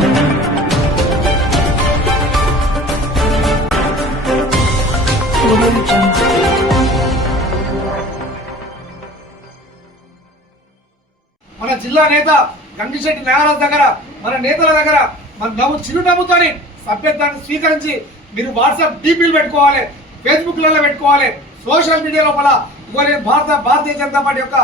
మన జిల్లా నేత గంగిశెట్టి నాగరాజు దగ్గర మన నేతల దగ్గర మన చిరునవ్వుతోని సభ్యత్వాన్ని స్వీకరించి మీరు వాట్సాప్ డీపీలు పెట్టుకోవాలి, ఫేస్బుక్లలో పెట్టుకోవాలి, సోషల్ మీడియా లోపల నేను భారతీయ జనతా పార్టీ యొక్క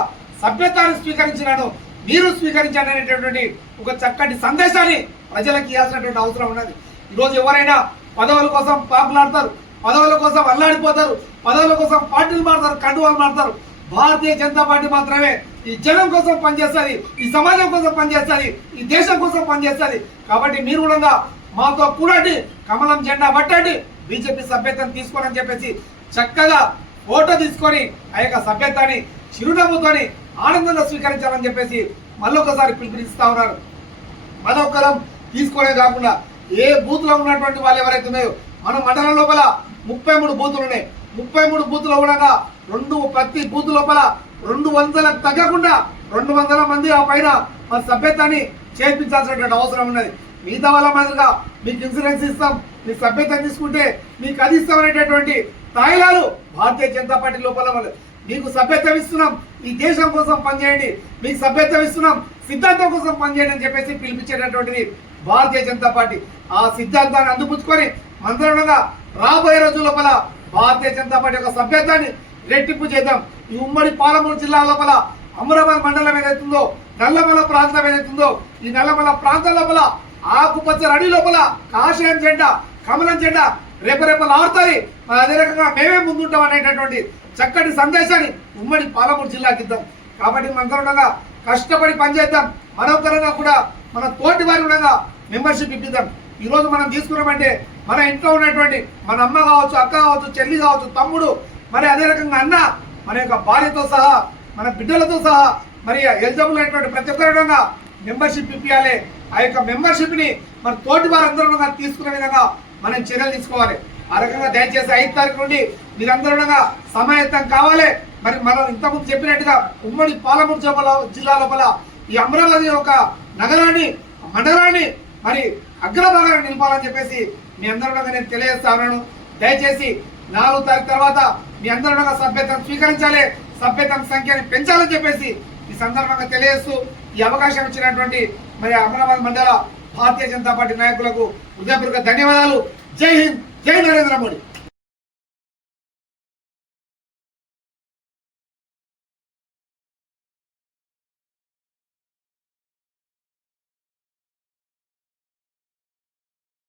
సభ్యత్వాన్ని స్వీకరించినాను, మీరు స్వీకరించండి అనేటటువంటి ఒక చక్కటి సందేశాన్ని ప్రజలకు ఇవ్వాల్సినటువంటి అవసరం ఉన్నది. ఈరోజు ఎవరైనా పదవుల కోసం పాపులాడతారు, పదవుల కోసం అల్లాడిపోతారు, పదవుల కోసం పార్టీలు మారుతారు, కండువాలు మారుతారు. భారతీయ జనతా పార్టీ మాత్రమే ఈ జనం కోసం పనిచేస్తుంది, ఈ సమాజం కోసం పనిచేస్తుంది, ఈ దేశం కోసం పనిచేస్తుంది. కాబట్టి మీరు కూడా మాతో కూడండి, కమలం జెండా పట్టండి, బీజేపీ సభ్యత్వం తీసుకోనని చెప్పేసి చక్కగా ఫోటో తీసుకొని ఆ యొక్క సభ్యత్వాన్ని చిరునవ్వుతోని ఆనందంగా స్వీకరించాలని చెప్పేసి మళ్ళొకసారి పిలుపునిస్తా ఉన్నారు. మరొకరం తీసుకోవడే కాకుండా ఏ బూత్లో ఉన్నటువంటి వాళ్ళు ఎవరైతే ఉన్నాయో మన మండలం లోపల 33 బూతులు ఉన్నాయి. 33 బూతులు కూడా ప్రతి బూత్ లోపల 200 తగ్గకుండా 200 మంది ఆ పైన మన సభ్యత్వాన్ని చేర్పించాల్సినటువంటి అవసరం ఉన్నది. మిగతా వాళ్ళ మాదిరిగా మీకు ఇన్సూరెన్స్ ఇస్తాం, మీ సభ్యత్వం తీసుకుంటే మీకు అది ఇస్తామనేటటువంటి తాయిలాలు భారతీయ జనతా పార్టీ లోపల మీకు సభ్యత్వం ఇస్తున్నాం, ఈ దేశం కోసం పనిచేయండి, మీకు సభ్యత్వం ఇస్తున్నాం, సిద్ధాంతం కోసం పనిచేయండి అని చెప్పేసి పిలిపించేటటువంటిది భారతీయ జనతా పార్టీ. ఆ సిద్ధాంతాన్ని అందిపుచ్చుకొని మంత్రులుగా రాబోయే రోజుల లోపల భారతీయ జనతా పార్టీ యొక్క సభ్యత్వాన్ని రెట్టింపు చేద్దాం. ఈ ఉమ్మడి పాలమూరు జిల్లా లోపల అమరాబాద్ మండలం ఏదైతుందో, నల్లమల ప్రాంతం ఏదైతుందో, ఈ నల్లమల ప్రాంతం లోపల ఆకుపచ్చ రడి లోపల కాషాయం జెండా, కమలం జెండా రేపరేపలు ఆడుతుంది. అదే రకంగా మేమే ముందుంటాం అనేటటువంటి చక్కటి సందేశాన్ని ఉమ్మడి పాలమూరు జిల్లాకి ఇద్దాం. కాబట్టి మనందరూ కష్టపడి పనిచేద్దాం. మరొకరంగా కూడా మన తోటి వారి కూడా మెంబర్షిప్ ఇప్పిద్దాం. ఈ రోజు మనం తీసుకున్నామంటే మన ఇంట్లో ఉన్నటువంటి మన అమ్మ కావచ్చు, అక్క కావచ్చు, చెల్లి కావచ్చు, తమ్ముడు, మరి అదే రకంగా అన్న, మన యొక్క భార్యతో సహా, మన బిడ్డలతో సహా మరి ఎలిజిబుల్ అయినటువంటి ప్రతి ఒక్కరు మెంబర్షిప్ ఇప్పించాలి. ఆ యొక్క మెంబర్షిప్ ని మన తోటి వారందరూ తీసుకునే విధంగా మనం చర్యలు తీసుకోవాలి. ఆ రకంగా దయచేసి 5 తారీఖు నుండి మీరందరూ సమాయత్తం కావాలి. మరి మనం ఇంతకుముందు చెప్పినట్టుగా ఉమ్మడి పాలమూరు జిల్లా లోపల ఈ అమరావతి ఒక నగరాన్ని, మండలాన్ని మరి అగ్రభాగాన్ని నిలపాలని చెప్పేసి మీ అందరూ నేను తెలియజేస్తా ఉన్నాను. దయచేసి 4 తారీఖు తర్వాత మీ అందరూ సభ్యత్వం స్వీకరించాలి, సభ్యత్వం సంఖ్యని పెంచాలని చెప్పేసి ఈ సందర్భంగా తెలియజేస్తూ ఈ అవకాశం ఇచ్చినటువంటి మరి అమరావతి మండల భారతీయ జనతా పార్టీ నాయకులకు హృదయపూర్వక ధన్యవాదాలు. జై హింద్, జై నరేంద్ర మోడీ.